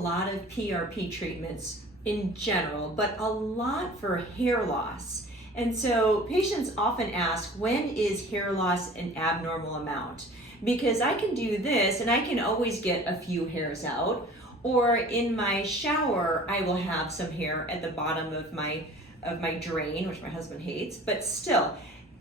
lot of PRP treatments in general, but a lot for hair loss. And so patients often ask, when is hair loss an abnormal amount? Because I can do this and I can always get a few hairs out, or in my shower I will have some hair at the bottom of my drain, which my husband hates, but still,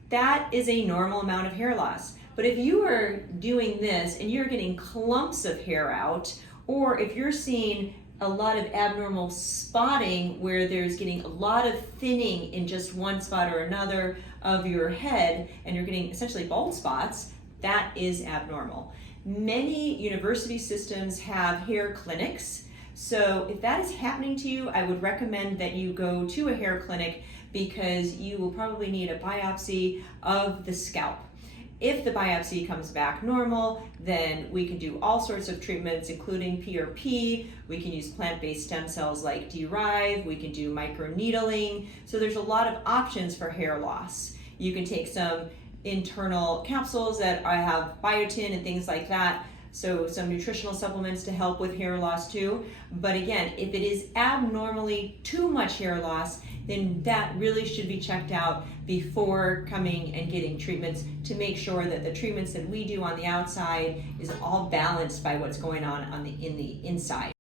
that is a normal amount of hair loss. But if you are doing this and you're getting clumps of hair out, or if you're seeing a lot of abnormal spotting where there's getting a lot of thinning in just one spot or another of your head, and you're getting essentially bald spots, that is abnormal. Many university systems have hair clinics. So if that is happening to you, I would recommend that you go to a hair clinic because you will probably need a biopsy of the scalp. If the biopsy comes back normal, then we can do all sorts of treatments, including PRP. We can use plant-based stem cells like Derive. We can do microneedling. So there's a lot of options for hair loss. You can take some internal capsules that have biotin and things like that. So some nutritional supplements to help with hair loss too. But again, if it is abnormally too much hair loss, then that really should be checked out before coming and getting treatments to make sure that the treatments that we do on the outside is all balanced by what's going on in the inside.